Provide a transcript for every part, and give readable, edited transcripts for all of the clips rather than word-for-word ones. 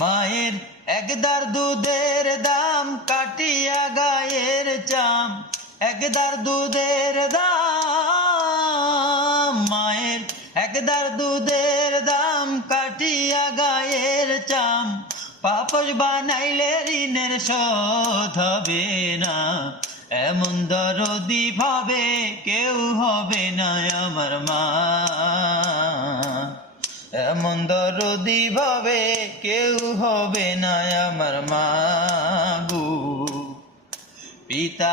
মায়ের একদার দুধের দাম কাটিয়া গায়ের চাম, একদার দুধের দাম, মায়ের একদার দুধের দাম কাটিয়া গায়ের চাম, পাপস বানাইলে ঋণের শোধ হবে না, এমন দরদি ভাবে কেউ হবে না আমার মা, এমন দরদি ভাবে কেউ হবে না আমার মা গো। পিতা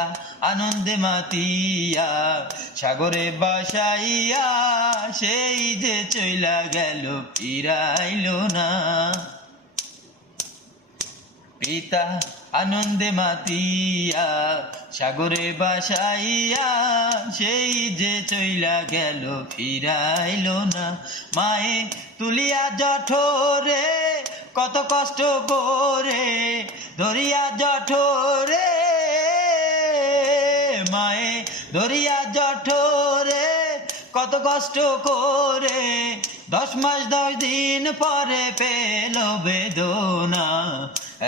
আনন্দে মাতিয়া সাগরে বাসাইয়া, সেই যে চইলা গেল ফিরাইল না, পিতা আনন্দে মাতিয়া সাগরে বাসাইয়া, সেই যে চইলা গেল ফিরাইল না। মায়ে তুলিয়া জঠরে কত কষ্ট করে, ধরিয়া জঠরে, মায়ে ধরিয়া জঠরে কত কষ্ট করে, 10 মাস 10 দিন পরে পেল বেদনা,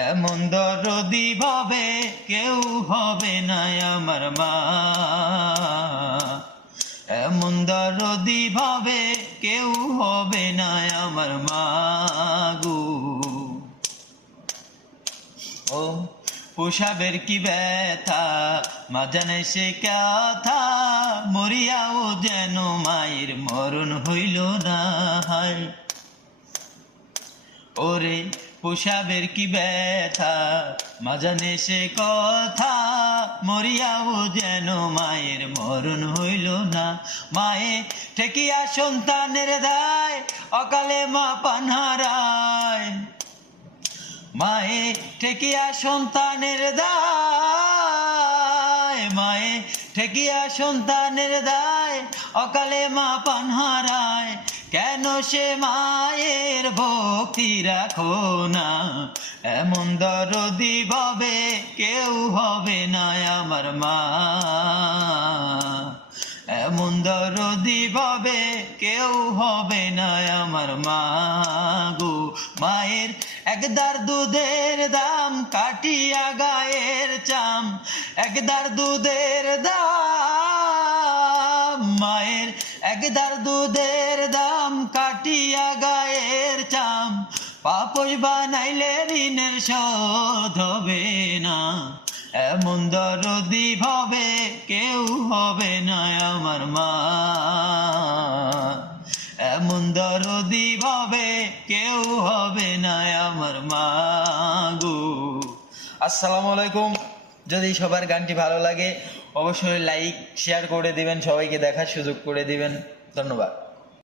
এমন দরদি ভাবে কেউ হবে না আমার মা, এমন দরদি ভাবে কেউ হবে না আমার মা গো। ও পোষাবের কি ব্যথা মা জানে সে কথা, মরিয়াও যেন মায়ের মরণ হইল না হায়। ওরে পোষাবের কি ব্যথা মা জানে সে কথা, মরিয়াও যেন মায়ের মরণ হইল না। মায়ে ঠেকিয়া সন্তানের দায় অকালে মা প্রাণ হারায়, মায়ে ঠেকিয়া সন্তানের দায়, মায়ে ঠেকিয়া সন্তানের দায় অকালে মা প্রাণ হারায়, কেন সে মায়ের ভক্তি রাখো না, এমন দরদি ভাবে কেউ হবে না আমার মা, এমন দরদি ভাবে কেউ হবে না আমার মা গো। মায়ের একদার দুধের দাম কাটিয়া গায়ের চাম, একদার দুধের দাম, মায়ের একদার দুধের দাম কাটিয়া গায়ের চাম, পাপস বানাইলে ঋণের শোধ হবে না, এমন দরদি ভাবে কেউ হবে না আমার মা, এমন দরদি ভাবে কেউ হবে না আমার মা গো। আসসালামু আলাইকুম। যদি সবার গানটি ভালো লাগে অবশ্যই লাইক শেয়ার করে দিবেন, সবাইকে দেখার সুযোগ করে দিবেন। ধন্যবাদ।